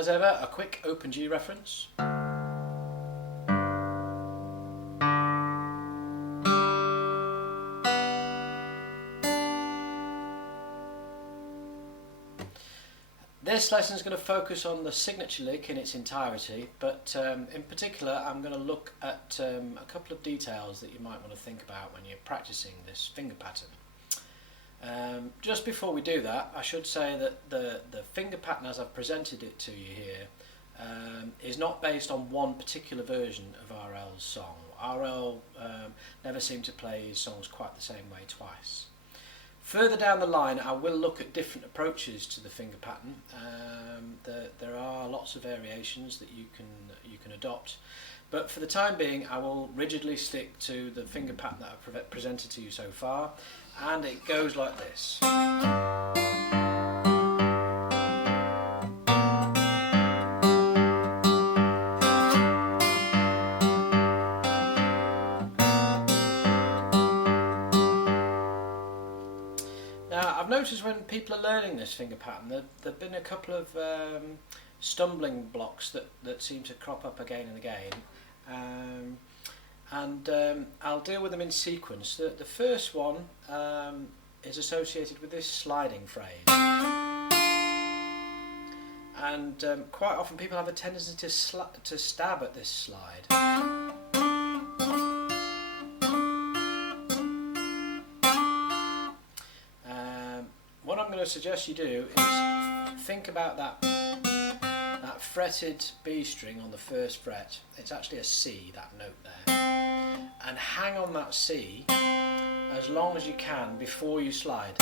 as ever, a quick open G reference. This lesson is going to focus on the signature lick in its entirety, but in particular I'm going to look at a couple of details that you might want to think about when you're practicing this finger pattern. Just before we do that, I should say that the finger pattern as I've presented it to you here is not based on one particular version of R.L.'s song. R.L. never seemed to play his songs quite the same way twice. Further down the line I will look at different approaches to the finger pattern. There are lots of variations that you can adopt, but for the time being I will rigidly stick to the finger pattern that I've presented to you so far, and it goes like this. I've noticed when people are learning this finger pattern there have been a couple of stumbling blocks that seem to crop up again and again, and I'll deal with them in sequence. The first one is associated with this sliding phrase, and quite often people have a tendency to stab at this slide. What I'm going to suggest you do is think about that fretted B string on the first fret. It's actually a C, that note there, and hang on that C as long as you can before you slide.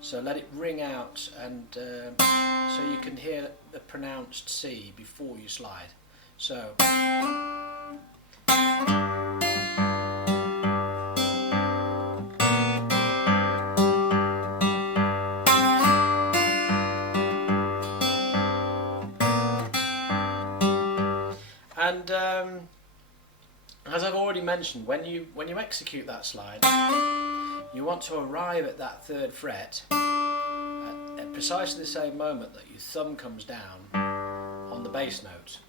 So let it ring out, and so you can hear the pronounced C before you slide. So and as I've already mentioned, when you execute that slide, you want to arrive at that third fret at precisely the same moment that your thumb comes down on the bass note.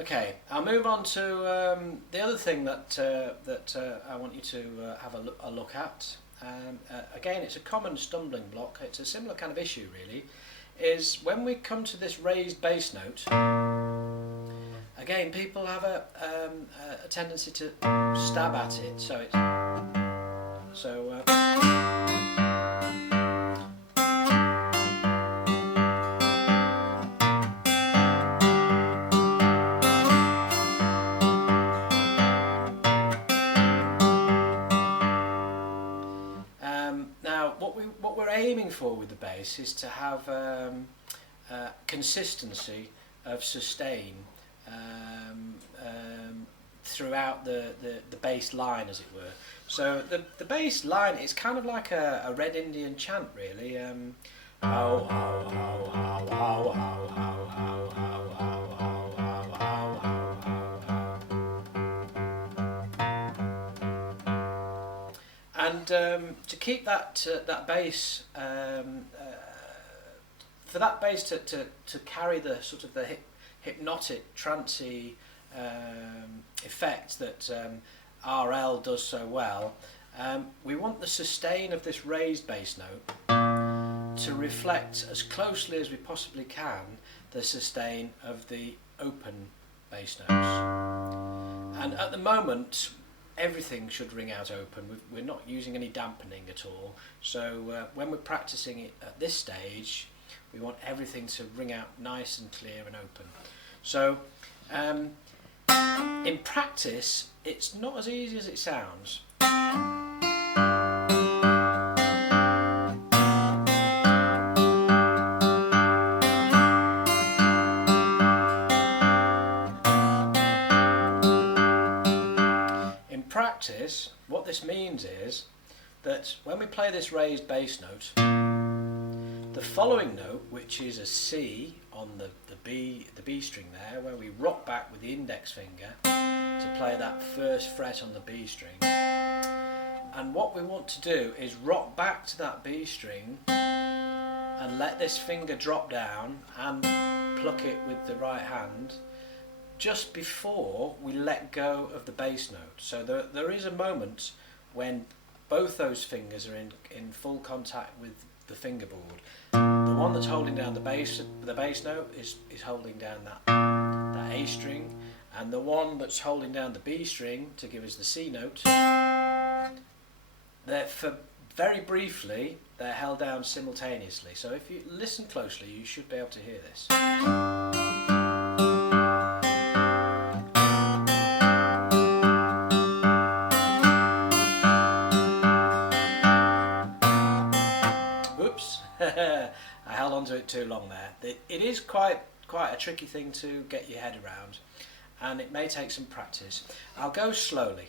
Okay, I'll move on to the other thing that I want you to have a look at. Again, it's a common stumbling block. It's a similar kind of issue, really. Is when we come to this raised bass note. Again, people have a tendency to stab at it. So it's now, what we're aiming for with the bass is to have consistency of sustain throughout the bass line, as it were. So the bass line is kind of like a Red Indian chant, really. How, how, how, how, how, how, how, how, how, how, how, how, how, how. And to keep that bass, for that bass to carry the sort of the hypnotic, trancey effect that R.L. does so well, we want the sustain of this raised bass note to reflect as closely as we possibly can the sustain of the open bass notes. And at the moment, everything should ring out open. We're not using any dampening at all. So when we're practicing it at this stage, we want everything to ring out nice and clear and open. So in practice, it's not as easy as it sounds. what this means is that when we play this raised bass note, the following note, which is a C on the B string there, where we rock back with the index finger to play that first fret on the B string. And what we want to do is rock back to that B string and let this finger drop down and pluck it with the right hand just before we let go of the bass note. So there is a moment when both those fingers are in full contact with the fingerboard. The one that's holding down the bass note is holding down that A string, and the one that's holding down the B string to give us the C note, very briefly, they're held down simultaneously. So if you listen closely, you should be able to hear this. Oops, I held on to it too long there. It is quite a tricky thing to get your head around, and it may take some practice. I'll go slowly.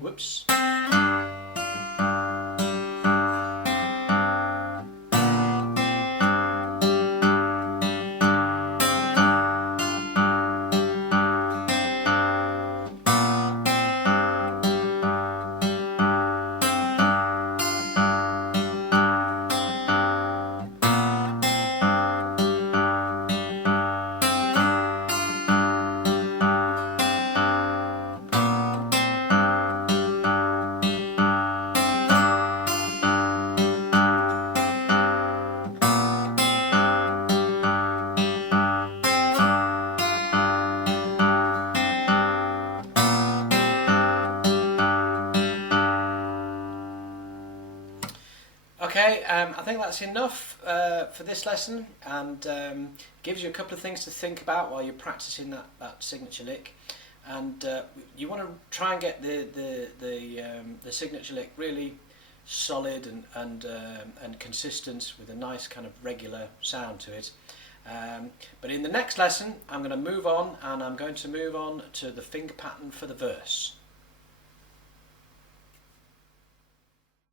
Whoops. Okay, I think that's enough for this lesson, and gives you a couple of things to think about while you're practicing that signature lick. And you want to try and get the signature lick really solid and consistent with a nice kind of regular sound to it. But in the next lesson, I'm going to move on to the finger pattern for the verse.